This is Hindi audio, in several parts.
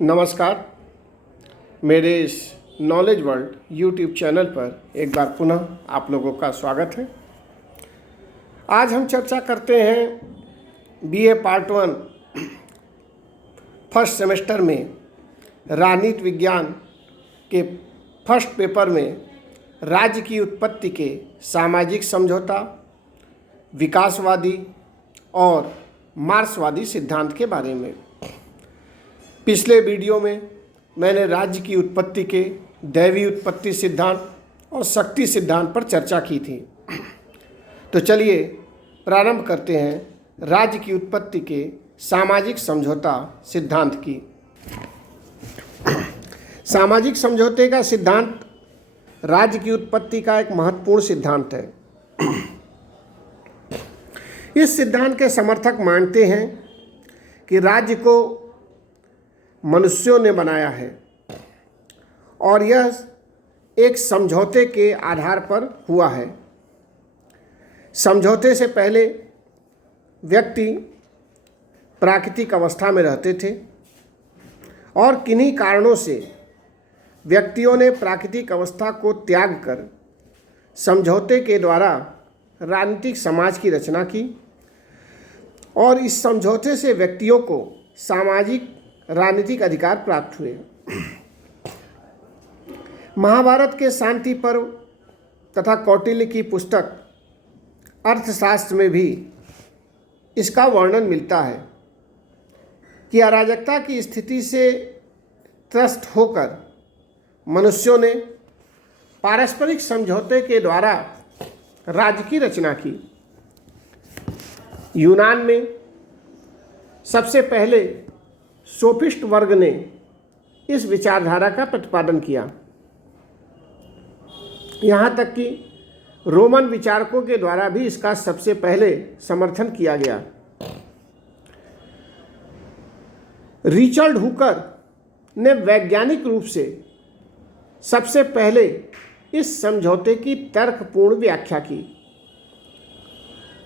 नमस्कार। मेरे इस नॉलेज वर्ल्ड यूट्यूब चैनल पर एक बार पुनः आप लोगों का स्वागत है। आज हम चर्चा करते हैं बीए पार्ट 1 फर्स्ट सेमेस्टर में राजनीति विज्ञान के फर्स्ट पेपर में राज्य की उत्पत्ति के सामाजिक समझौता, विकासवादी और मार्क्सवादी सिद्धांत के बारे में। पिछले वीडियो में मैंने राज्य की उत्पत्ति के दैवी उत्पत्ति सिद्धांत और शक्ति सिद्धांत पर चर्चा की थी। तो चलिए प्रारंभ करते हैं राज्य की उत्पत्ति के सामाजिक समझौता सिद्धांत की। सामाजिक समझौते का सिद्धांत राज्य की उत्पत्ति का एक महत्वपूर्ण सिद्धांत है। इस सिद्धांत के समर्थक मानते हैं कि राज्य को मनुष्यों ने बनाया है और यह एक समझौते के आधार पर हुआ है। समझौते से पहले व्यक्ति प्राकृतिक अवस्था में रहते थे और किन्हीं कारणों से व्यक्तियों ने प्राकृतिक अवस्था को त्याग कर समझौते के द्वारा राजनीतिक समाज की रचना की और इस समझौते से व्यक्तियों को सामाजिक राजनीतिक अधिकार प्राप्त हुए। महाभारत के शांति पर्व तथा कौटिल्य की पुस्तक अर्थशास्त्र में भी इसका वर्णन मिलता है कि अराजकता की स्थिति से त्रस्त होकर मनुष्यों ने पारस्परिक समझौते के द्वारा राज्य की रचना की। यूनान में सबसे पहले सोफिस्ट वर्ग ने इस विचारधारा का प्रतिपादन किया। यहाँ तक कि रोमन विचारकों के द्वारा भी इसका सबसे पहले समर्थन किया गया। रिचर्ड हुकर ने वैज्ञानिक रूप से सबसे पहले इस समझौते की तर्कपूर्ण व्याख्या की।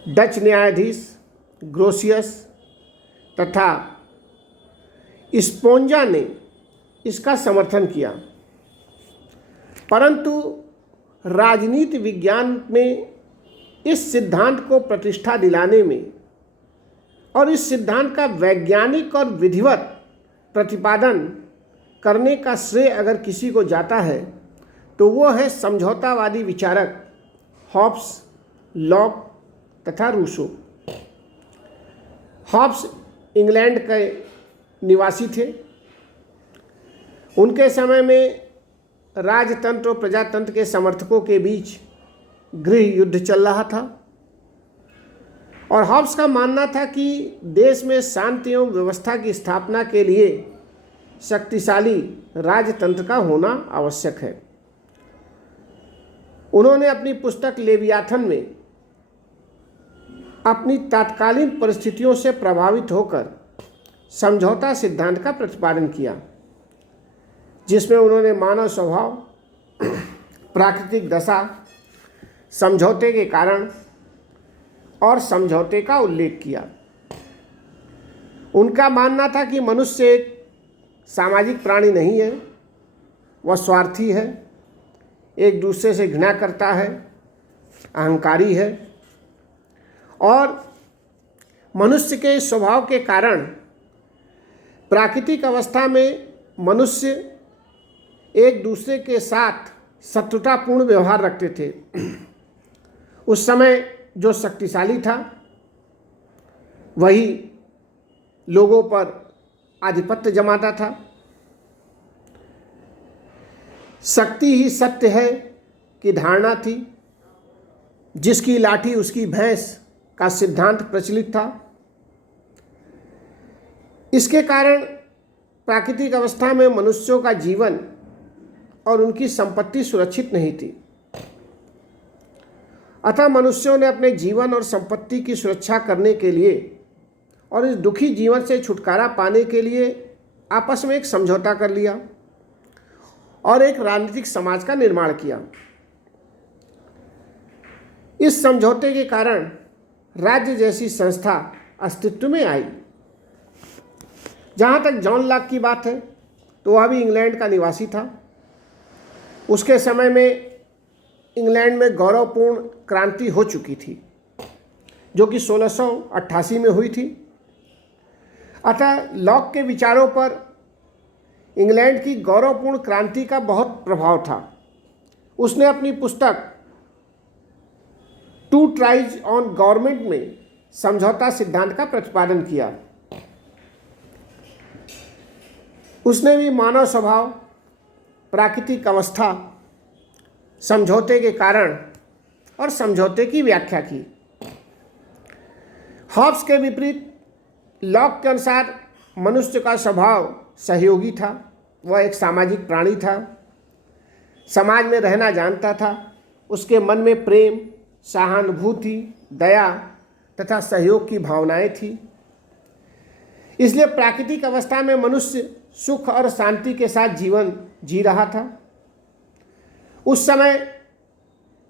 डच न्यायाधीश ग्रोसियस तथा स्पोंजा ने इसका समर्थन किया, परंतु राजनीति विज्ञान में इस सिद्धांत को प्रतिष्ठा दिलाने में और इस सिद्धांत का वैज्ञानिक और विधिवत प्रतिपादन करने का श्रेय अगर किसी को जाता है तो वो है समझौतावादी विचारक हॉब्स, लॉक तथा रूसो। हॉब्स इंग्लैंड के निवासी थे। उनके समय में राजतंत्र और प्रजातंत्र के समर्थकों के बीच गृह युद्ध चल रहा था और हॉब्स का मानना था कि देश में शांति एवं व्यवस्था की स्थापना के लिए शक्तिशाली राजतंत्र का होना आवश्यक है। उन्होंने अपनी पुस्तक लेवियाथन में अपनी तात्कालीन परिस्थितियों से प्रभावित होकर समझौता सिद्धांत का प्रतिपादन किया, जिसमें उन्होंने मानव स्वभाव, प्राकृतिक दशा, समझौते के कारण और समझौते का उल्लेख किया। उनका मानना था कि मनुष्य एक सामाजिक प्राणी नहीं है, वह स्वार्थी है, एक दूसरे से घृणा करता है, अहंकारी है और मनुष्य के स्वभाव के कारण प्राकृतिक अवस्था में मनुष्य एक दूसरे के साथ शत्रुतापूर्ण व्यवहार रखते थे। उस समय जो शक्तिशाली था वही लोगों पर आधिपत्य जमाता था। शक्ति ही सत्य है की धारणा थी। जिसकी लाठी उसकी भैंस का सिद्धांत प्रचलित था। इसके कारण प्राकृतिक अवस्था में मनुष्यों का जीवन और उनकी संपत्ति सुरक्षित नहीं थी। अतः मनुष्यों ने अपने जीवन और संपत्ति की सुरक्षा करने के लिए और इस दुखी जीवन से छुटकारा पाने के लिए आपस में एक समझौता कर लिया और एक राजनीतिक समाज का निर्माण किया। इस समझौते के कारण राज्य जैसी संस्था अस्तित्व में आई। जहाँ तक जॉन लॉक की बात है तो वह भी इंग्लैंड का निवासी था। उसके समय में इंग्लैंड में गौरवपूर्ण क्रांति हो चुकी थी, जो कि 1688 में हुई थी। अतः लॉक के विचारों पर इंग्लैंड की गौरवपूर्ण क्रांति का बहुत प्रभाव था। उसने अपनी पुस्तक टू ट्राइज ऑन गवर्नमेंट में समझौता सिद्धांत का प्रतिपादन किया। उसने भी मानव स्वभाव, प्राकृतिक अवस्था, समझौते के कारण और समझौते की व्याख्या की। हॉब्स के विपरीत लॉक के अनुसार मनुष्य का स्वभाव सहयोगी था। वह एक सामाजिक प्राणी था, समाज में रहना जानता था। उसके मन में प्रेम, सहानुभूति, दया तथा सहयोग की भावनाएं थी। इसलिए प्राकृतिक अवस्था में मनुष्य सुख और शांति के साथ जीवन जी रहा था। उस समय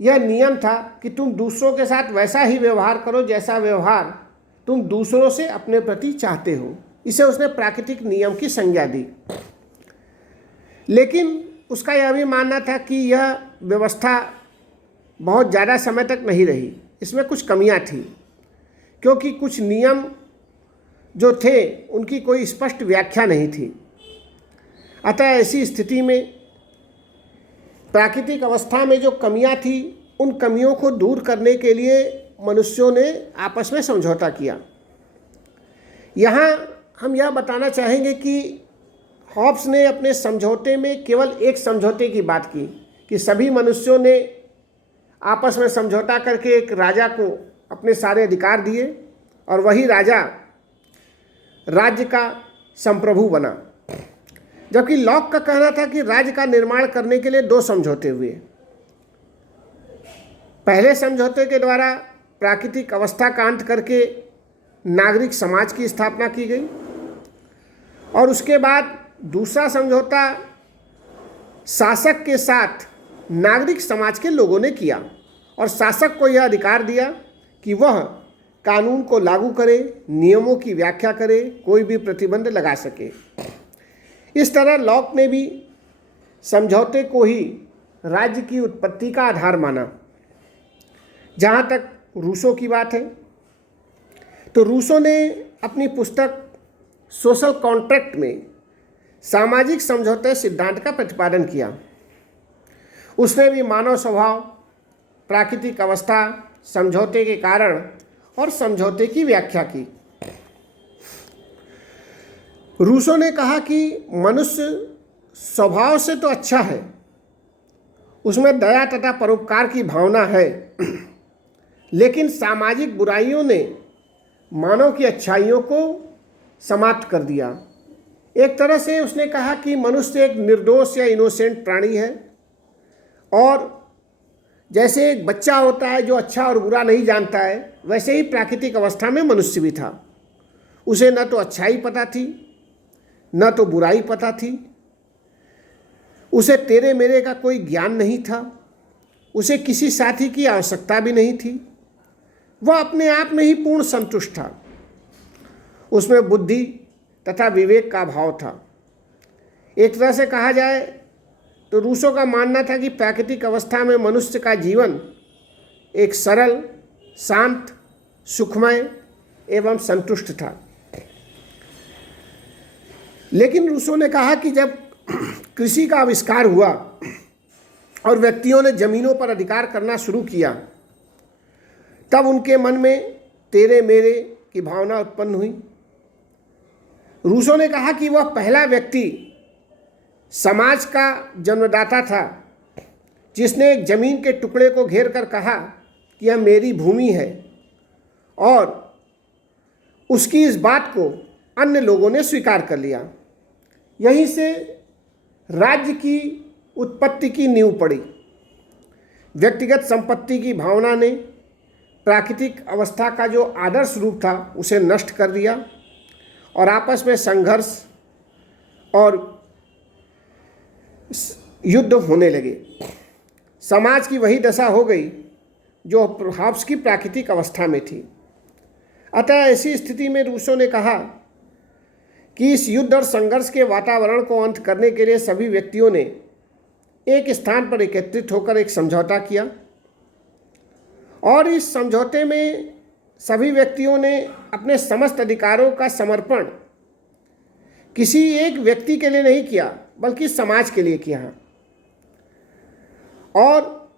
यह नियम था कि तुम दूसरों के साथ वैसा ही व्यवहार करो जैसा व्यवहार तुम दूसरों से अपने प्रति चाहते हो। इसे उसने प्राकृतिक नियम की संज्ञा दी। लेकिन उसका यह भी मानना था कि यह व्यवस्था बहुत ज़्यादा समय तक नहीं रही। इसमें कुछ कमियां थी, क्योंकि कुछ नियम जो थे उनकी कोई स्पष्ट व्याख्या नहीं थी। अतः ऐसी स्थिति में प्राकृतिक अवस्था में जो कमियां थी, उन कमियों को दूर करने के लिए मनुष्यों ने आपस में समझौता किया। यहाँ हम यह बताना चाहेंगे कि हॉब्स ने अपने समझौते में केवल एक समझौते की बात की कि सभी मनुष्यों ने आपस में समझौता करके एक राजा को अपने सारे अधिकार दिए और वही राजा राज्य का संप्रभु बना। जबकि लॉक का कहना था कि राज्य का निर्माण करने के लिए 2 समझौते हुए। पहले समझौते के द्वारा प्राकृतिक अवस्था का अंत करके नागरिक समाज की स्थापना की गई, और उसके बाद दूसरा समझौता शासक के साथ नागरिक समाज के लोगों ने किया, और शासक को यह अधिकार दिया कि वह कानून को लागू करे, नियमों की व्याख्या करे, कोई भी प्रतिबंध लगा सके। इस तरह लॉक ने भी समझौते को ही राज्य की उत्पत्ति का आधार माना। जहाँ तक रूसो की बात है, तो रूसो ने अपनी पुस्तक सोशल कॉन्ट्रैक्ट में सामाजिक समझौते सिद्धांत का प्रतिपादन किया। उसने भी मानव स्वभाव, प्राकृतिक अवस्था, समझौते के कारण और समझौते की व्याख्या की। रूसो ने कहा कि मनुष्य स्वभाव से तो अच्छा है, उसमें दया तथा परोपकार की भावना है, लेकिन सामाजिक बुराइयों ने मानव की अच्छाइयों को समाप्त कर दिया। एक तरह से उसने कहा कि मनुष्य एक निर्दोष या इनोसेंट प्राणी है, और जैसे एक बच्चा होता है जो अच्छा और बुरा नहीं जानता है, वैसे ही प्राकृतिक अवस्था में मनुष्य भी था। उसे न तो अच्छाई पता थी, न तो बुराई पता थी। उसे तेरे मेरे का कोई ज्ञान नहीं था। उसे किसी साथी की आवश्यकता भी नहीं थी। वह अपने आप में ही पूर्ण संतुष्ट था। उसमें बुद्धि तथा विवेक का भाव था। एक तरह से कहा जाए तो रूसो का मानना था कि प्राकृतिक अवस्था में मनुष्य का जीवन एक सरल, शांत, सुखमय एवं संतुष्ट था। लेकिन रूसो ने कहा कि जब कृषि का आविष्कार हुआ और व्यक्तियों ने जमीनों पर अधिकार करना शुरू किया, तब उनके मन में तेरे मेरे की भावना उत्पन्न हुई। रूसो ने कहा कि वह पहला व्यक्ति समाज का जन्मदाता था जिसने एक जमीन के टुकड़े को घेर कर कहा कि यह मेरी भूमि है, और उसकी इस बात को अन्य लोगों ने स्वीकार कर लिया। यहीं से राज्य की उत्पत्ति की नींव पड़ी। व्यक्तिगत संपत्ति की भावना ने प्राकृतिक अवस्था का जो आदर्श रूप था उसे नष्ट कर दिया, और आपस में संघर्ष और युद्ध होने लगे। समाज की वही दशा हो गई जो हॉब्स की प्राकृतिक अवस्था में थी। अतः ऐसी स्थिति में रूसो ने कहा कि इस युद्ध और संघर्ष के वातावरण को अंत करने के लिए सभी व्यक्तियों ने एक स्थान पर एकत्रित होकर एक समझौता किया और इस समझौते में सभी व्यक्तियों ने अपने समस्त अधिकारों का समर्पण किसी एक व्यक्ति के लिए नहीं किया बल्कि समाज के लिए किया। और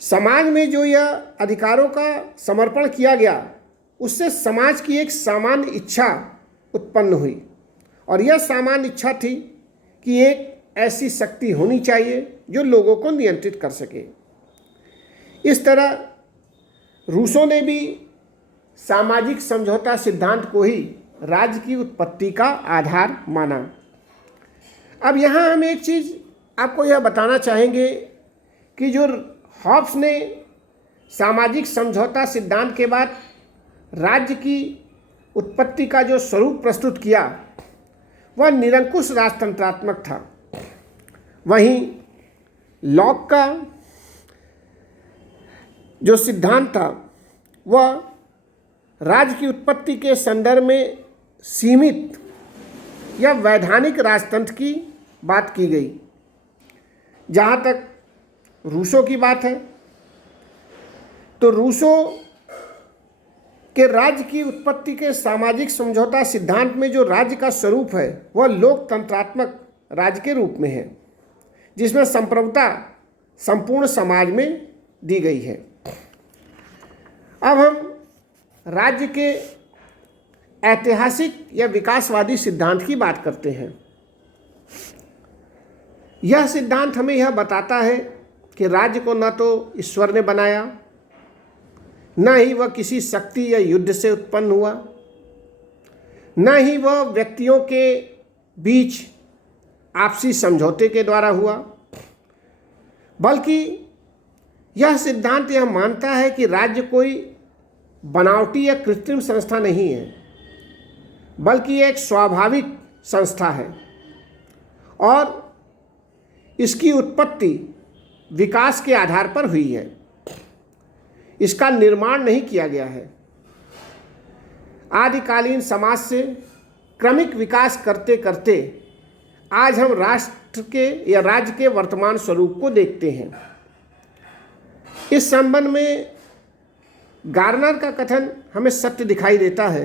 समाज में जो यह अधिकारों का समर्पण किया गया उससे समाज की एक सामान्य इच्छा उत्पन्न हुई और यह सामान्य इच्छा थी कि एक ऐसी शक्ति होनी चाहिए जो लोगों को नियंत्रित कर सके। इस तरह रूसों ने भी सामाजिक समझौता सिद्धांत को ही राज्य की उत्पत्ति का आधार माना। अब यहाँ हम एक चीज़ आपको यह बताना चाहेंगे कि जो हॉब्स ने सामाजिक समझौता सिद्धांत के बाद राज्य की उत्पत्ति का जो स्वरूप प्रस्तुत किया वह निरंकुश राजतंत्रात्मक था। वहीं लॉक का जो सिद्धांत था वह राज्य की उत्पत्ति के संदर्भ में सीमित या वैधानिक राजतंत्र की बात की गई। जहाँ तक रूसों की बात है तो रूसों के राज्य की उत्पत्ति के सामाजिक समझौता सिद्धांत में जो राज्य का स्वरूप है वह लोकतंत्रात्मक राज्य के रूप में है, जिसमें संप्रभुता संपूर्ण समाज में दी गई है। अब हम राज्य के ऐतिहासिक या विकासवादी सिद्धांत की बात करते हैं। यह सिद्धांत हमें यह बताता है कि राज्य को न तो ईश्वर ने बनाया, न ही वह किसी शक्ति या युद्ध से उत्पन्न हुआ, न ही वह व्यक्तियों के बीच आपसी समझौते के द्वारा हुआ, बल्कि यह सिद्धांत यह मानता है कि राज्य कोई बनावटी या कृत्रिम संस्था नहीं है बल्कि एक स्वाभाविक संस्था है और इसकी उत्पत्ति विकास के आधार पर हुई है। इसका निर्माण नहीं किया गया है। आदिकालीन समाज से क्रमिक विकास करते करते आज हम राष्ट्र के या राज्य के वर्तमान स्वरूप को देखते हैं। इस संबंध में गार्नर का कथन हमें सत्य दिखाई देता है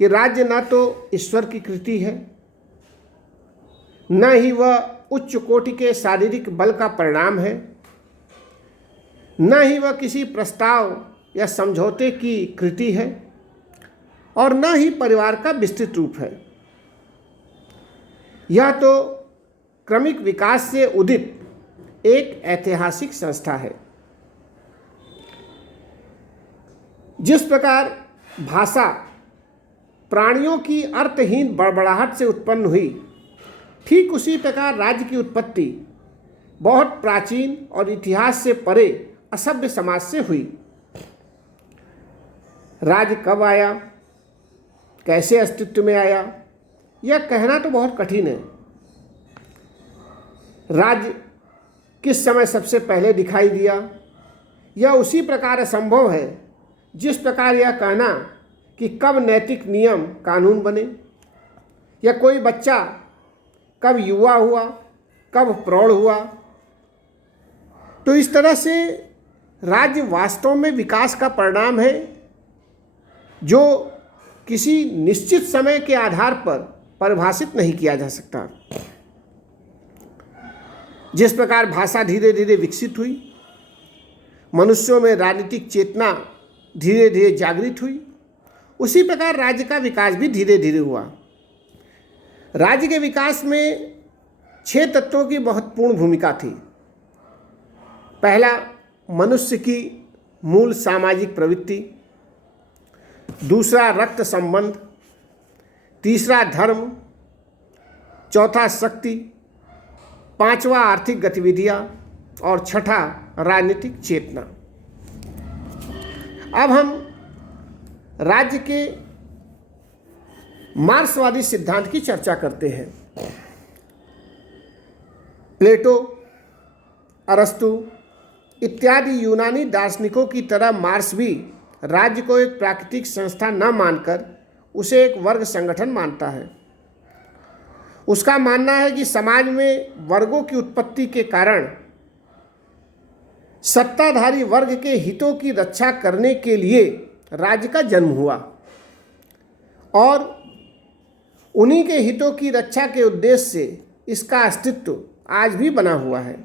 कि राज्य न तो ईश्वर की कृति है, न ही वह उच्च कोटि के शारीरिक बल का परिणाम है, न ही वह किसी प्रस्ताव या समझौते की कृति है और न ही परिवार का विस्तृत रूप है। यह तो क्रमिक विकास से उदित एक ऐतिहासिक संस्था है। जिस प्रकार भाषा प्राणियों की अर्थहीन बड़बड़ाहट से उत्पन्न हुई, ठीक उसी प्रकार राज्य की उत्पत्ति बहुत प्राचीन और इतिहास से परे असभ्य समाज से हुई। राज्य कब आया, कैसे अस्तित्व में आया, यह कहना तो बहुत कठिन है। राज्य किस समय सबसे पहले दिखाई दिया, यह उसी प्रकार असंभव है जिस प्रकार यह कहना कि कब नैतिक नियम कानून बने या कोई बच्चा कब युवा हुआ, कब प्रौढ़ हुआ। तो इस तरह से राज्य वास्तव में विकास का परिणाम है जो किसी निश्चित समय के आधार पर परिभाषित नहीं किया जा सकता। जिस प्रकार भाषा धीरे धीरे विकसित हुई, मनुष्यों में राजनीतिक चेतना धीरे धीरे जागृत हुई, उसी प्रकार राज्य का विकास भी धीरे धीरे हुआ। राज्य के विकास में 6 तत्वों की महत्वपूर्ण भूमिका थी। पहला, मनुष्य की मूल सामाजिक प्रवृत्ति। दूसरा, रक्त संबंध। तीसरा, धर्म। चौथा, शक्ति। पांचवा, आर्थिक गतिविधियां। और छठा, राजनीतिक चेतना। अब हम राज्य के मार्क्सवादी सिद्धांत की चर्चा करते हैं। प्लेटो, अरस्तु इत्यादि यूनानी दार्शनिकों की तरह मार्क्स भी राज्य को एक प्राकृतिक संस्था न मानकर उसे एक वर्ग संगठन मानता है। उसका मानना है कि समाज में वर्गों की उत्पत्ति के कारण सत्ताधारी वर्ग के हितों की रक्षा करने के लिए राज्य का जन्म हुआ और उन्हीं के हितों की रक्षा के उद्देश्य से इसका अस्तित्व आज भी बना हुआ है।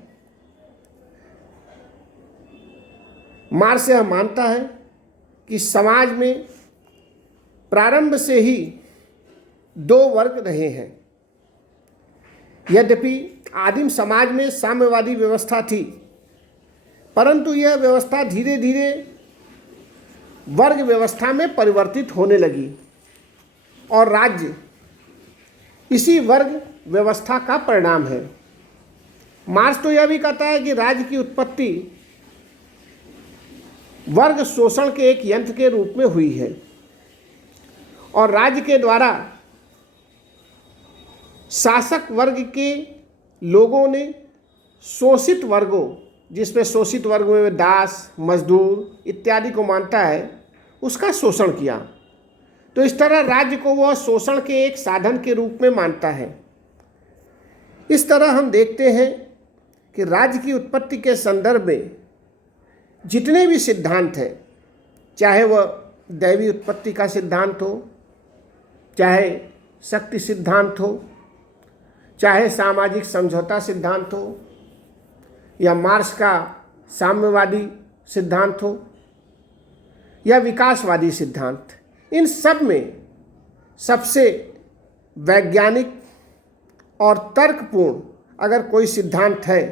मार्क्स यह मानता है कि समाज में प्रारंभ से ही दो वर्ग रहे हैं। यद्यपि आदिम समाज में साम्यवादी व्यवस्था थी, परंतु यह व्यवस्था धीरे धीरे वर्ग व्यवस्था में परिवर्तित होने लगी और राज्य इसी वर्ग व्यवस्था का परिणाम है। मार्क्स तो यह भी कहता है कि राज्य की उत्पत्ति वर्ग शोषण के एक यंत्र के रूप में हुई है और राज्य के द्वारा शासक वर्ग के लोगों ने शोषित वर्गों, जिसमें शोषित वर्गों में दास, मजदूर इत्यादि को मानता है, उसका शोषण किया। तो इस तरह राज्य को वह शोषण के एक साधन के रूप में मानता है। इस तरह हम देखते हैं कि राज्य की उत्पत्ति के संदर्भ में जितने भी सिद्धांत हैं, चाहे वह दैवी उत्पत्ति का सिद्धांत हो, चाहे शक्ति सिद्धांत हो, चाहे सामाजिक समझौता सिद्धांत हो या मार्क्स का साम्यवादी सिद्धांत हो या विकासवादी सिद्धांत, इन सब में सबसे वैज्ञानिक और तर्कपूर्ण अगर कोई सिद्धांत है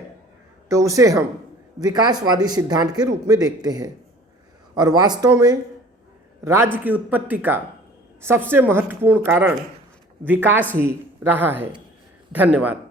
तो उसे हम विकासवादी सिद्धांत के रूप में देखते हैं। और वास्तव में राज्य की उत्पत्ति का सबसे महत्वपूर्ण कारण विकास ही रहा है। धन्यवाद।